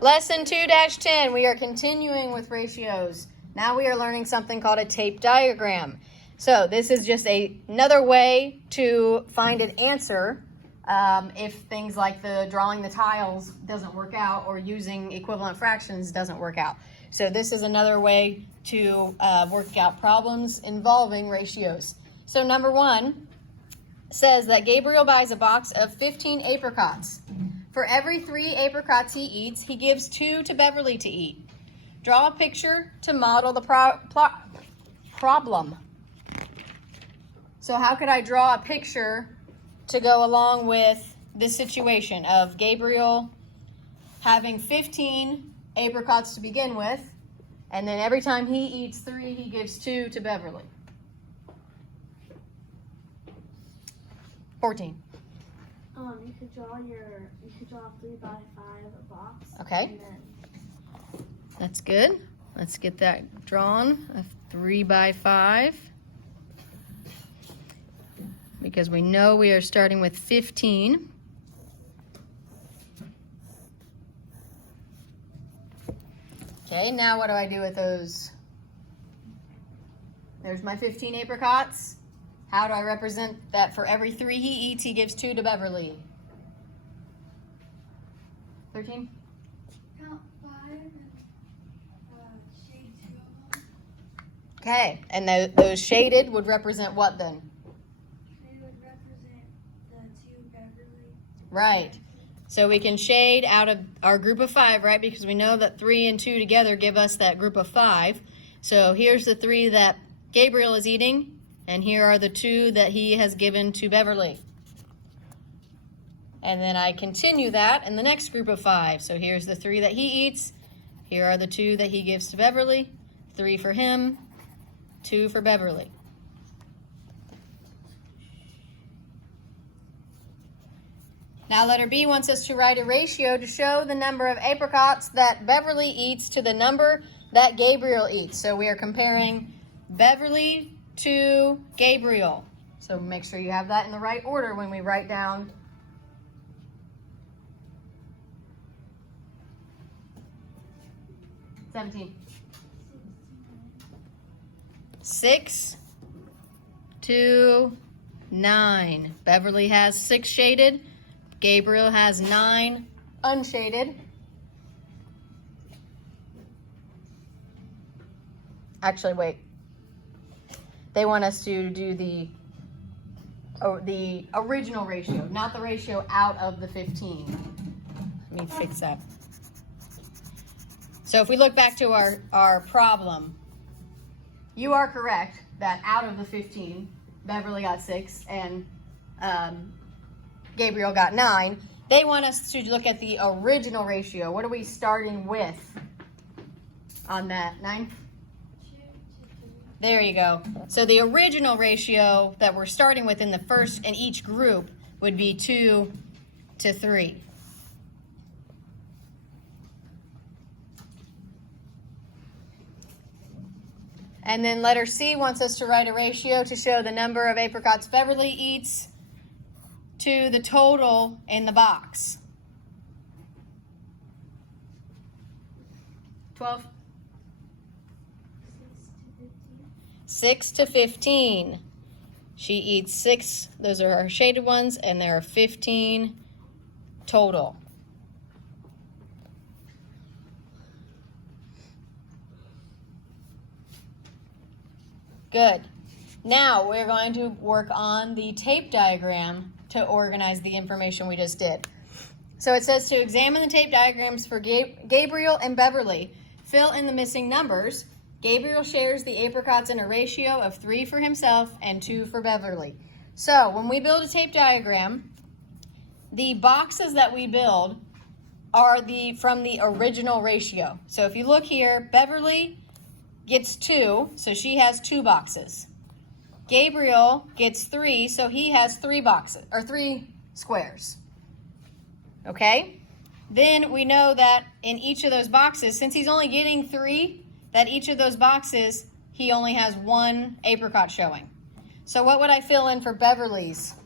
Lesson 2-10, we are continuing with ratios. Now we are learning something called a tape diagram. So this is just another way to find an answer if things like drawing the tiles doesn't work out or using equivalent fractions doesn't work out. So this is another way to work out problems involving ratios. So number 1 says that Gabriel buys a box of 15 apricots. For every 3 apricots he eats, he gives 2 to Beverly to eat. Draw a picture to model the problem. So how could I draw a picture to go along with this situation of Gabriel having 15 apricots to begin with, and then every time he eats 3, he gives 2 to Beverly? 14. You could draw a 3 by 5 box. Okay. And then That's good. Let's get that drawn, a 3 by 5. Because we know we are starting with 15. Okay, now what do I do with those? There's my 15 apricots. How do I represent that for every 3 he eats, he gives 2 to Beverly? 13? count 5 and shade 2 of them. Okay, and those shaded would represent what then? They would represent the 2 Beverly. Right. So we can shade out of our group of 5, right? Because we know that 3 and 2 together give us that group of 5. So here's the 3 that Gabriel is eating, and here are the 2 that he has given to Beverly. And then I continue that in the next group of 5. So here's the 3 that he eats. Here are the 2 that he gives to Beverly. 3 for him, 2 for Beverly. Now letter B wants us to write a ratio to show the number of apricots that Beverly eats to the number that Gabriel eats. So we are comparing Beverly to Gabriel. So make sure you have that in the right order when we write down. $17. 6 to 9. Beverly has 6 shaded. Gabriel has 9 unshaded. Actually, wait. They want us to do the original ratio, not the ratio out of the 15. Let me fix that. So if we look back to our problem, you are correct that out of the 15, Beverly got 6 and Gabriel got 9. They want us to look at the original ratio. What are we starting with on that? 9? 2 to 3. There you go. So the original ratio that we're starting with in the first in each group would be 2 to 3. And then letter C wants us to write a ratio to show the number of apricots Beverly eats to the total in the box. 12? 6 to 15. She eats 6. Those are our shaded ones, and there are 15 total. Good. Now we're going to work on the tape diagram to organize the information we just did. So it says to examine the tape diagrams for Gabriel and Beverly. Fill in the missing numbers. Gabriel shares the apricots in a ratio of 3 for himself and 2 for Beverly. So when we build a tape diagram, the boxes that we build are from the original ratio. So if you look here, Beverly gets 2, so she has 2 boxes. Gabriel gets 3, so he has 3 boxes, or 3 squares. Okay? Then we know that in each of those boxes, since he's only getting 3, that each of those boxes, he only has 1 apricot showing. So what would I fill in for Beverly's?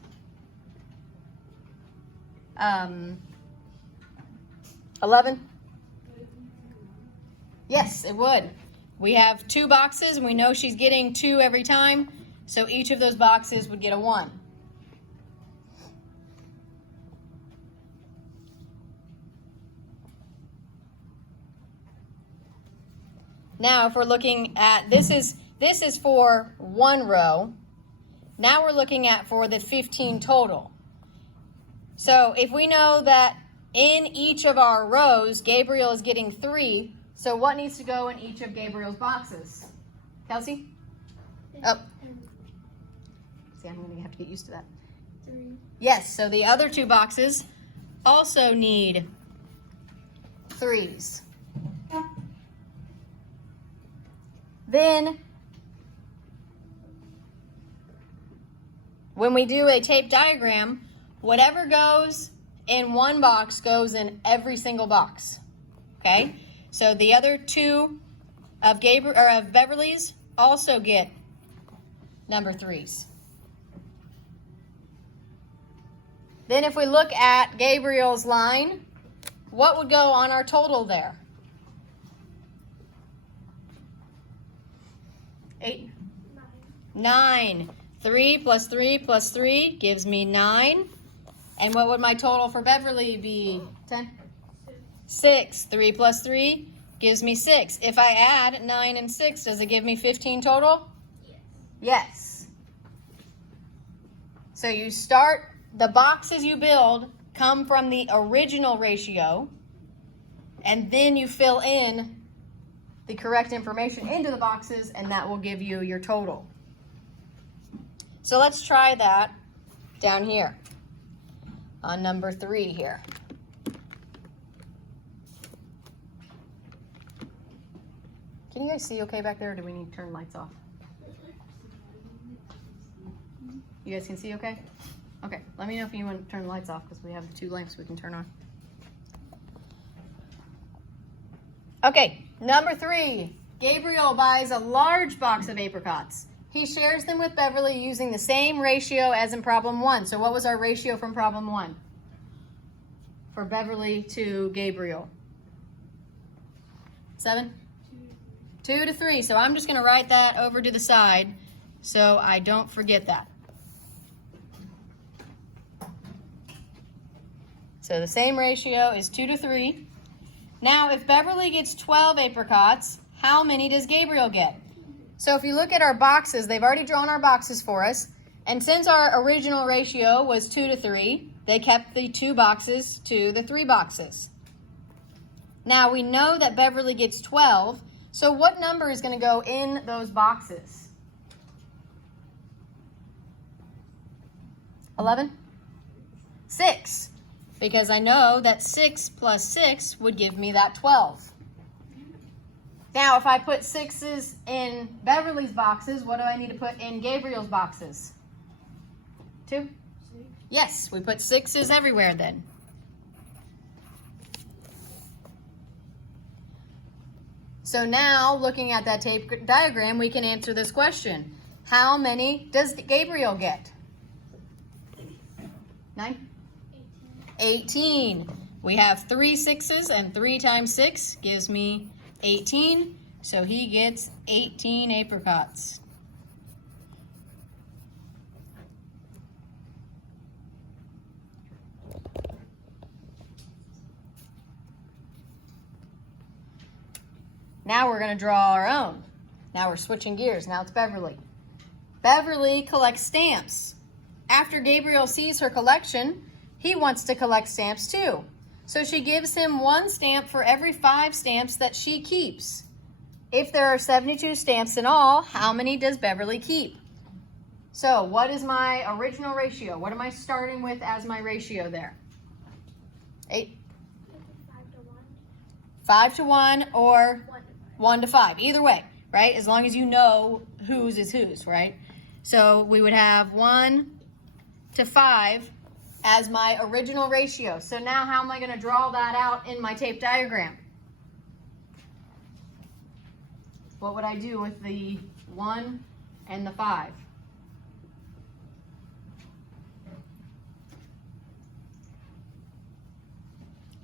11? Yes, it would. We have 2 boxes, and we know she's getting 2 every time, so each of those boxes would get a 1. Now, if we're looking at, this is for 1 row. Now we're looking at for the 15 total. So if we know that in each of our rows, Gabriel is getting 3, so what needs to go in each of Gabriel's boxes? Kelsey? Oh. See, I'm going to have to get used to that. 3. Yes, so the other 2 boxes also need 3s. Then, when we do a tape diagram, whatever goes in one box goes in every single box. Okay? So the other 2 of Beverly's also get number 3s. Then if we look at Gabriel's line, what would go on our total there? 8. 9. 3 plus 3 plus 3 gives me 9. And what would my total for Beverly be? 10? 6. 3 plus 3 gives me 6. If I add 9 and 6, does it give me 15 total? Yes. Yes. So you start, the boxes you build come from the original ratio, and then you fill in the correct information into the boxes, and that will give you your total. So let's try that down here on number 3 here. Can you guys see okay back there, or do we need to turn lights off? You guys can see okay? Okay, let me know if you want to turn the lights off, because we have 2 lamps we can turn on. Okay, number 3. Gabriel buys a large box of apricots. He shares them with Beverly using the same ratio as in problem 1. So what was our ratio from problem 1? For Beverly to Gabriel? 7? 2 to 3. So I'm just going to write that over to the side so I don't forget that. So the same ratio is 2 to 3. Now, if Beverly gets 12 apricots, how many does Gabriel get? So if you look at our boxes, they've already drawn our boxes for us. And since our original ratio was 2 to 3, they kept the 2 boxes to the 3 boxes. Now, we know that Beverly gets 12. So what number is going to go in those boxes? 11? 6. Because I know that 6 plus 6 would give me that 12. Now, if I put 6s in Beverly's boxes, what do I need to put in Gabriel's boxes? 2? 6. Yes, we put 6s everywhere then. So now, looking at that tape diagram, we can answer this question. How many does Gabriel get? 9? 18. We have 3 6s, and 3 times 6 gives me 18. So he gets 18 apricots. Now we're going to draw our own. Now we're switching gears. Now it's Beverly. Beverly collects stamps. After Gabriel sees her collection, he wants to collect stamps too. So she gives him 1 stamp for every 5 stamps that she keeps. If there are 72 stamps in all, how many does Beverly keep? So what is my original ratio? What am I starting with as my ratio there? 8? 5 to 1. 5 to 1 or 1 to 5. 1 to 5. Either way, right? As long as you know whose is whose, right? So we would have 1 to 5 as my original ratio. So now how am I going to draw that out in my tape diagram? What would I do with the 1 and the 5?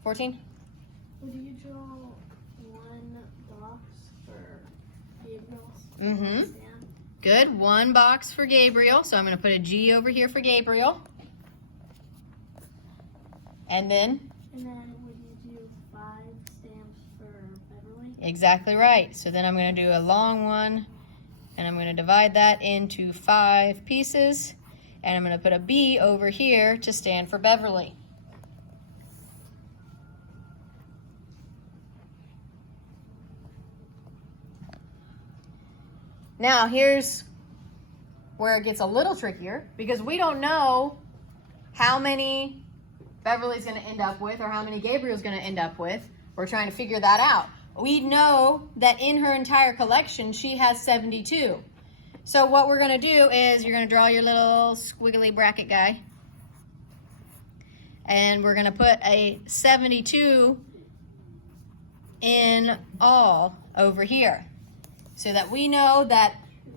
$14? Would you draw 1 box for Gabriel's Mm-hmm. stamp. Good. 1 box for Gabriel. So I'm going to put a G over here for Gabriel. And then? And then would you do 5 stamps for Beverly? Exactly right. So then I'm going to do a long one, and I'm going to divide that into 5 pieces, and I'm going to put a B over here to stand for Beverly. Now here's where it gets a little trickier, because we don't know how many Beverly's going to end up with or how many Gabriel's going to end up with. We're trying to figure that out. We know that in her entire collection, she has 72. So what we're going to do is you're going to draw your little squiggly bracket guy. And we're going to put a 72 in all over here, so that we know that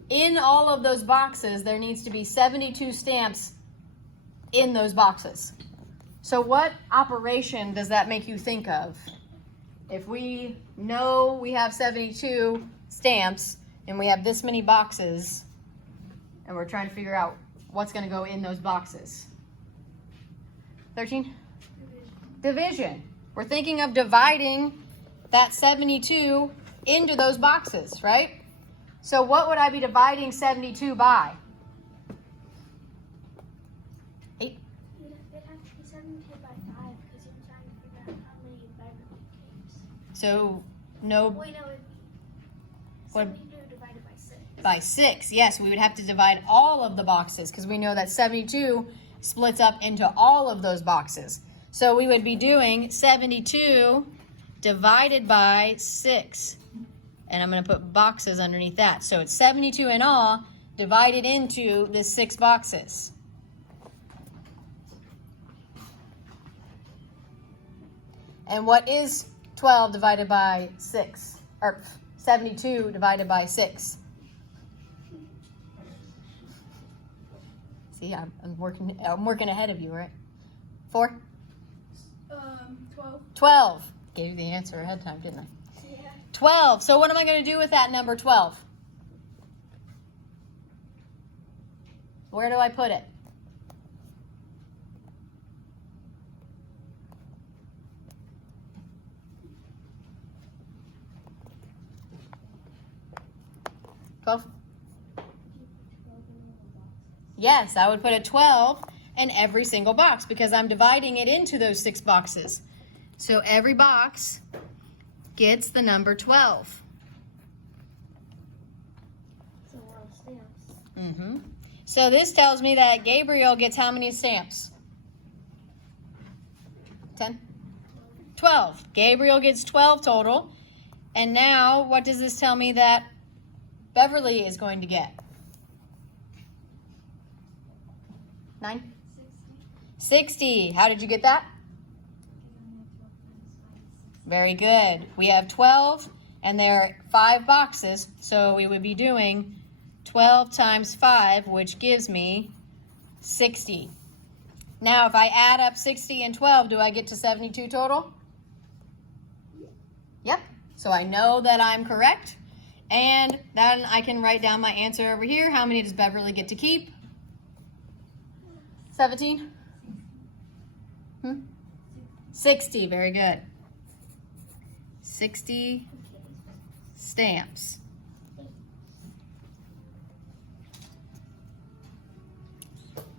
in all of those boxes, there needs to be 72 stamps in those boxes. So what operation does that make you think of? If we know we have 72 stamps and we have this many boxes, and we're trying to figure out what's going to go in those boxes. 13? Division. We're thinking of dividing that 72 into those boxes, right? So what would I be dividing 72 by? 8. It'd have to be 72 by 5 because you're trying to figure out how many Beverly takes. So no, Wait, no, it'd be What- 72 divided by 6. by 6. Yes, we would have to divide all of the boxes because we know that 72 splits up into all of those boxes. So we would be doing 72 divided by 6. And I'm going to put boxes underneath that. So it's 72 in all divided into the 6 boxes. And what is 12 divided by 6? Or 72 divided by 6? See, I'm working ahead of you, right? 4? 12. 12. Gave you the answer ahead of time, didn't I? Yeah. 12. So what am I going to do with that number 12? Where do I put it? Yes, I would put a 12 in every single box because I'm dividing it into those 6 boxes. So every box gets the number 12. It's a lot of stamps. Mm-hmm. So this tells me that Gabriel gets how many stamps? 10? 12. Gabriel gets 12 total. And now, what does this tell me that Beverly is going to get? 9? 60. How did you get that? Very good. We have 12, and there are 5 boxes, so we would be doing 12 times 5, which gives me 60. Now, if I add up 60 and 12, do I get to 72 total? Yep. So I know that I'm correct, and then I can write down my answer over here. How many does Beverly get to keep? 17? 60. Very good. 60 stamps.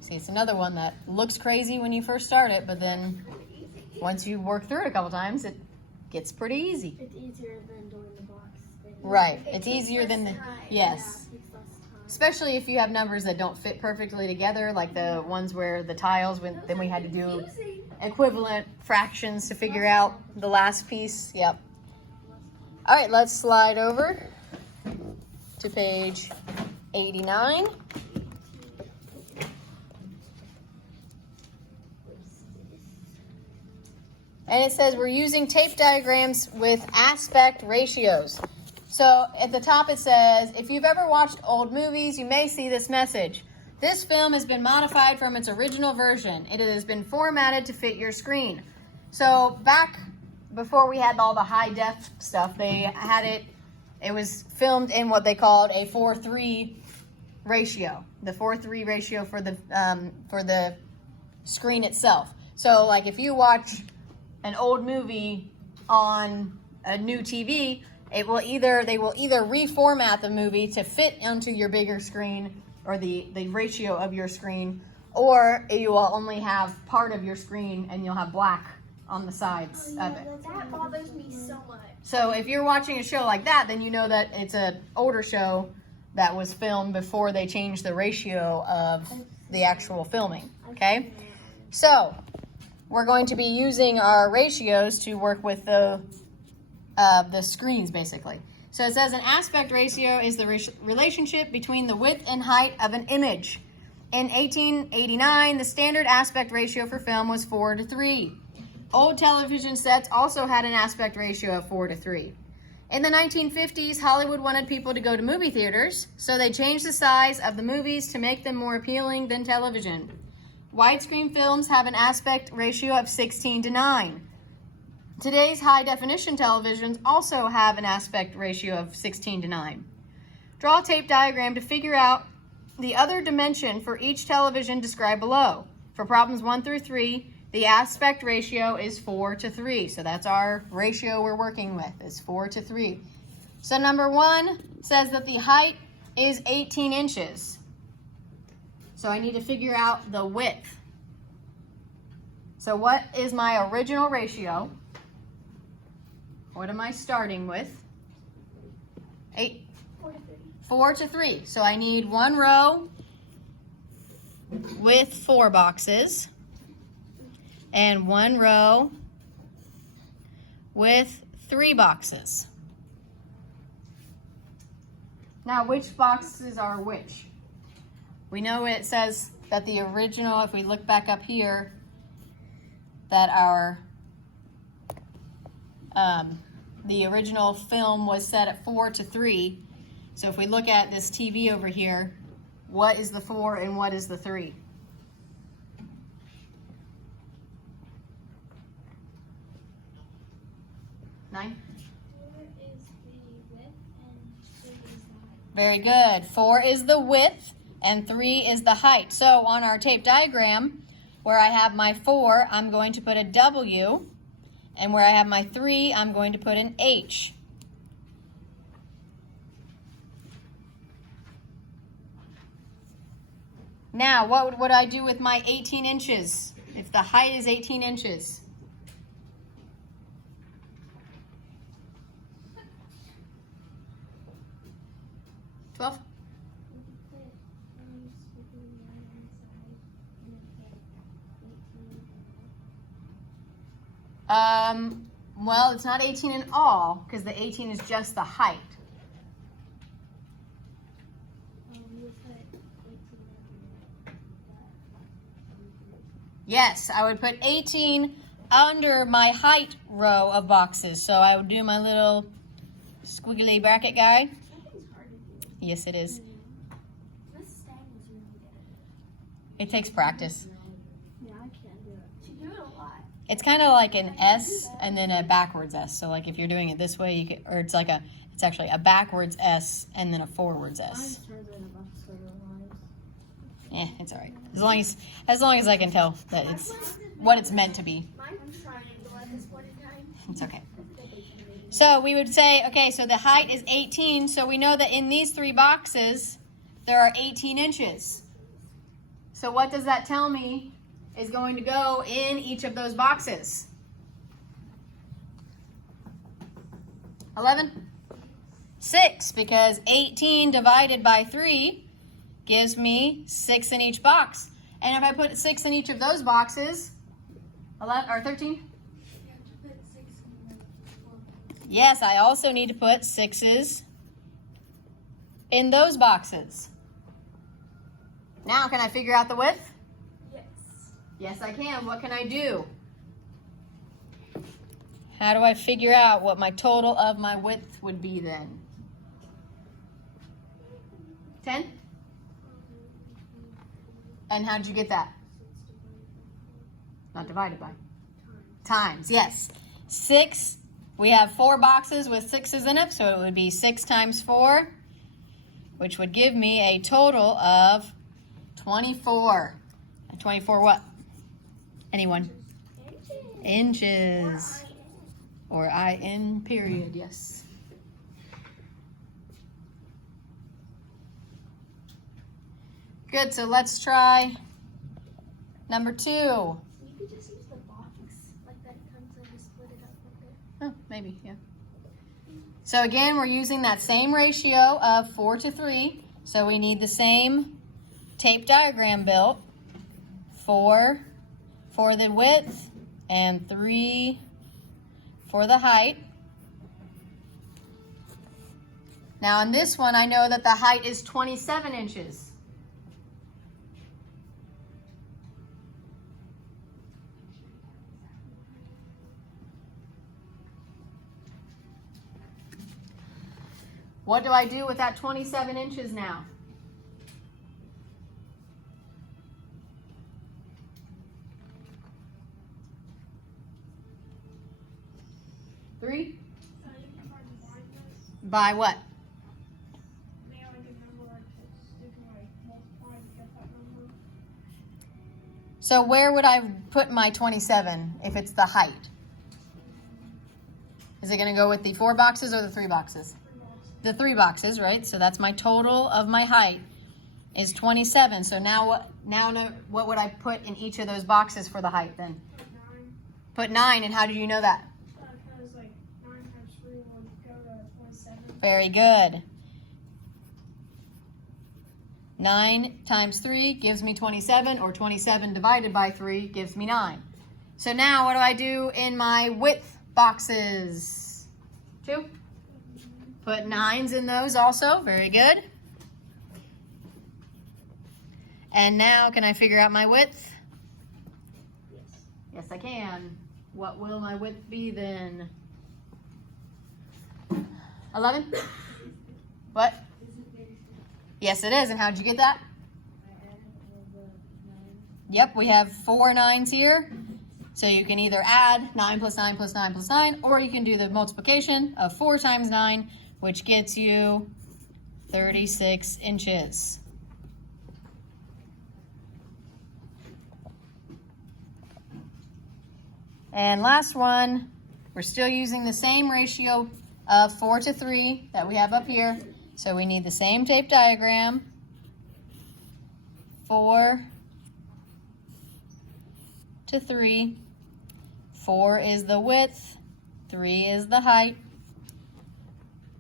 See, it's another one that looks crazy when you first start it, but then once you work through it a couple times, it gets pretty easy. It's easier than doing the box thing. Right. It It's takes easier less than the, time. yes. Yeah, it takes less time. Especially if you have numbers that don't fit perfectly together, like the ones where the tiles, then we had to do equivalent fractions to figure out the last piece. Yep. All right, let's slide over to page 89. And it says we're using tape diagrams with aspect ratios. So at the top it says, if you've ever watched old movies, you may see this message. This film has been modified from its original version. It has been formatted to fit your screen. So back before we had all the high def stuff, it was filmed in what they called a 4:3 ratio. The 4:3 ratio for the screen itself. So like if you watch an old movie on a new TV, they will either reformat the movie to fit onto your bigger screen or the ratio of your screen, or you will only have part of your screen and you'll have black on the sides of it. That bothers me so much. So if you're watching a show like that, then you know that it's an older show that was filmed before they changed the ratio of the actual filming, okay? So we're going to be using our ratios to work with the screens, basically. So it says an aspect ratio is the relationship between the width and height of an image. In 1889, the standard aspect ratio for film was 4:3. Old television sets also had an aspect ratio of 4:3. In the 1950s, Hollywood wanted people to go to movie theaters, so they changed the size of the movies to make them more appealing than television. Widescreen films have an aspect ratio of 16:9. Today's high-definition televisions also have an aspect ratio of 16:9. Draw a tape diagram to figure out the other dimension for each television described below. For problems 1 through 3, the aspect ratio is 4:3. So that's our ratio we're working with, is 4:3. So number 1 says that the height is 18 inches. So I need to figure out the width. So what is my original ratio? What am I starting with? 4:3. So I need one row with 4 boxes and one row with 3 boxes. Now, which boxes are which? We know it says that the original, if we look back up here, that the original film was set at 4:3. So if we look at this TV over here, what is the 4 and what is the 3? Nine? 4 is the width and 3 is the height. Very good. 4 is the width and 3 is the height. So on our tape diagram, where I have my 4, I'm going to put a W, and where I have my 3, I'm going to put an H. Now, what would I do with my 18 inches if the height is 18 inches? Well, it's not 18 in all, because the 18 is just the height. Yes, I would put 18 under my height row of boxes. So I would do my little squiggly bracket guy. Yes, it is. It takes practice. Yeah, I can do it. You do it a lot. It's kind of like an S and then a backwards S. So like if you're doing it this way, you could, or it's actually a backwards S and then a forwards S. Yeah, it's all right. As long as I can tell that it's what it's meant to be. Mine's triangle at this point in time. It's okay. So we would say, okay, so the height is 18. So we know that in these 3 boxes, there are 18 inches. So what does that tell me is going to go in each of those boxes? 11? 6, because 18 divided by 3 gives me 6 in each box. And if I put 6 in each of those boxes, 11 or 13? Yes, I also need to put 6s in those boxes. Now, can I figure out the width? Yes. Yes, I can. What can I do? How do I figure out what my total of my width would be then? 10? And how did you get that? Not divided by. Times, yes. 6, we have 4 boxes with 6s in it, so it would be 6 times 4, which would give me a total of 24. 24 what? Anyone? Inches. Or I-N period, yes. Good, so let's try number 2. You could just use the box, like that comes and just split it up like that. Oh, maybe, yeah. So again, we're using that same ratio of 4 to 3. So we need the same tape diagram built. 4 for the width and 3 for the height. Now in this one, I know that the height is 27 inches. What do I do with that 27 inches now? Three? By what? So where would I put my 27 if it's the height? Is it going to go with the 4 boxes or the 3 boxes? The 3 boxes, right? So that's my total of my height is 27. So now what would I put in each of those boxes for the height then? Put 9. And how do you know that? Because like 9 times 3 would go to 27. Very good. 9 times 3 gives me 27, or 27 divided by 3 gives me 9. So now what do I do in my width boxes? 2. Put 9s in those also. Very good. And now can I figure out my width? Yes. Yes, I can. What will my width be then? 11? What? Yes, it is. And how'd you get that? Yep, we have 4 9s here. So you can either add 9 plus 9 plus 9 plus 9, or you can do the multiplication of 4 times 9, which gets you 36 inches. And last one, we're still using the same ratio of 4 to 3 that we have up here. So we need the same tape diagram. 4 to 3. 4 is the width, 3 is the height.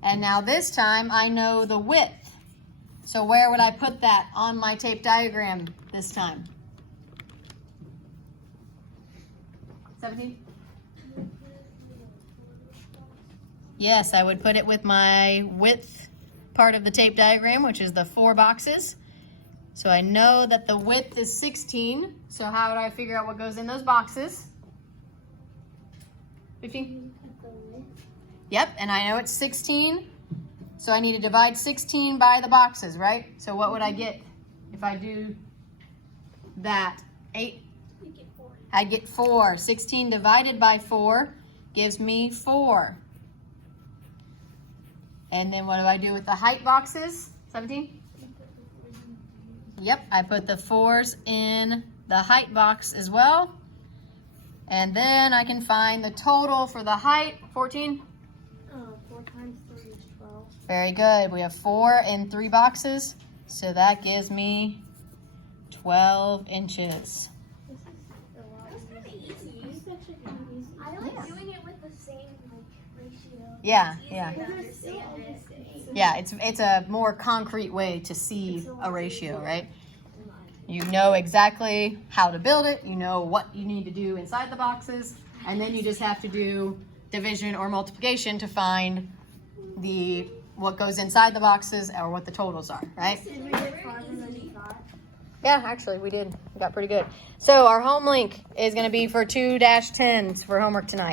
And now this time I know the width. So where would I put that on my tape diagram this time? 17? Yes, I would put it with my width part of the tape diagram, which is the 4 boxes. So I know that the width is 16. So how would I figure out what goes in those boxes? 15? Yep, and I know it's 16. So I need to divide 16 by the boxes, right? So what would I get if I do that? 8? You get 4. I get 4. 16 divided by 4 gives me 4. And then what do I do with the height boxes? 17? Yep, I put the 4s in the height box as well. And then I can find the total for the height. 14? 4 times 3 is 12. Very good. We have 4 in 3 boxes. So that gives me 12 inches. This is a lot. That's kind of easy. This is actually kind of easy. I like doing it with the same ratio. Yeah, It's yeah. easier to understand it. Yeah, it's a more concrete way to see a ratio, right? You know exactly how to build it. You know what you need to do inside the boxes. And then you just have to do division or multiplication to find what goes inside the boxes or what the totals are, right? Did we get farther than you thought? Yeah, actually, we did. We got pretty good. So our home link is going to be for 2-10s for homework tonight.